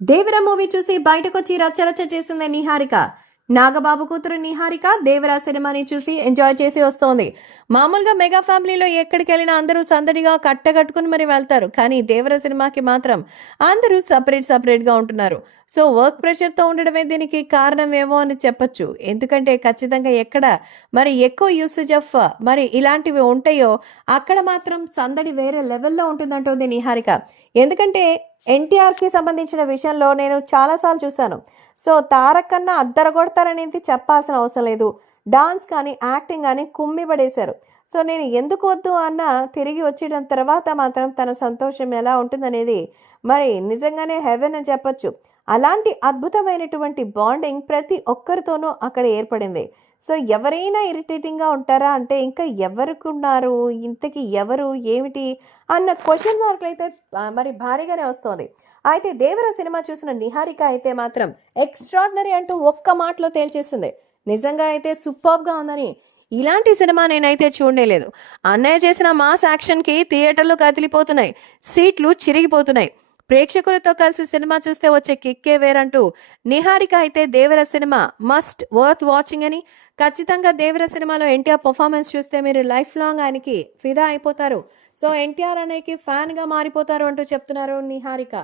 దేవర movie చూసి బయటకొచ్చి రచ్చరచ్చ చేసింది నిహారిక. నాగబాబు కూతురు నిహారిక దేవరా సినిమాని చూసి ఎంజాయ్ చేసి వస్తోంది. మామూలుగా మెగా ఫ్యామిలీలో ఎక్కడికి వెళ్ళినా అందరూ సందడిగా కట్టగట్టుకుని మరి వెళ్తారు. కానీ దేవర సినిమాకి మాత్రం అందరూ సపరేట్ సపరేట్గా ఉంటున్నారు. సో వర్క్ ప్రెషర్తో ఉండడమే దీనికి కారణమేమో అని చెప్పొచ్చు. ఎందుకంటే ఖచ్చితంగా ఎక్కడ మరి ఎక్కువ యూసేజ్ ఆఫ్ మరి ఇలాంటివి ఉంటాయో అక్కడ మాత్రం సందడి వేరే లెవెల్లో ఉంటుందంటుంది నిహారిక. ఎందుకంటే ఎన్టీఆర్కి సంబంధించిన విషయంలో నేను చాలాసార్లు చూశాను. సో తారక్ కన్నా అద్దర కొడతారనేది చెప్పాల్సిన అవసరం లేదు. డాన్స్ కానీ యాక్టింగ్ కానీ కుమ్మి పడేశారు సో నేను ఎందుకు వద్దు అన్న తిరిగి వచ్చిన తర్వాత మాత్రం తన సంతోషం ఎలా ఉంటుందనేది మరి నిజంగానే హెవెన్ అని చెప్పొచ్చు. అలాంటి అద్భుతమైనటువంటి బాండింగ్ ప్రతి ఒక్కరితోనూ అక్కడ ఏర్పడింది. సో ఎవరైనా ఇరిటేటింగ్గా ఉంటారా అంటే ఇంకా ఎవరికి ఉన్నారు ఇంతకీ ఎవరు? ఏమిటి? అన్న క్వశ్చన్ మార్కులు అయితే మరి భారీగానే వస్తోంది. అయితే దేవర సినిమా చూసిన నిహారిక అయితే మాత్రం ఎక్స్ట్రాడినరీ అంటూ ఒక్క మాటలో తేల్చేసింది. నిజంగా అయితే సూపర్గా ఉందని ఇలాంటి సినిమా నేనైతే చూడలేదు. అన్నయ్య చేసిన మాస్ యాక్షన్కి థియేటర్లు కదిలిపోతున్నాయి. సీట్లు చిరిగిపోతున్నాయి. ప్రేక్షకులతో కలిసి సినిమా చూస్తే వచ్చే కిక్కే వేరంటూ నిహారిక అయితే Devara cinema must worth watching అని ఖచ్చితంగా దేవర సినిమాలో ఎన్టీఆర్ పర్ఫార్మెన్స్ చూస్తే మీరు లైఫ్ లాంగ్ ఆయనకి ఫిదా అయిపోతారు. సో ఎన్టీఆర్ అనేకి ఫ్యాన్గా మారిపోతారు అంటూ చెప్తున్నారు నిహారిక.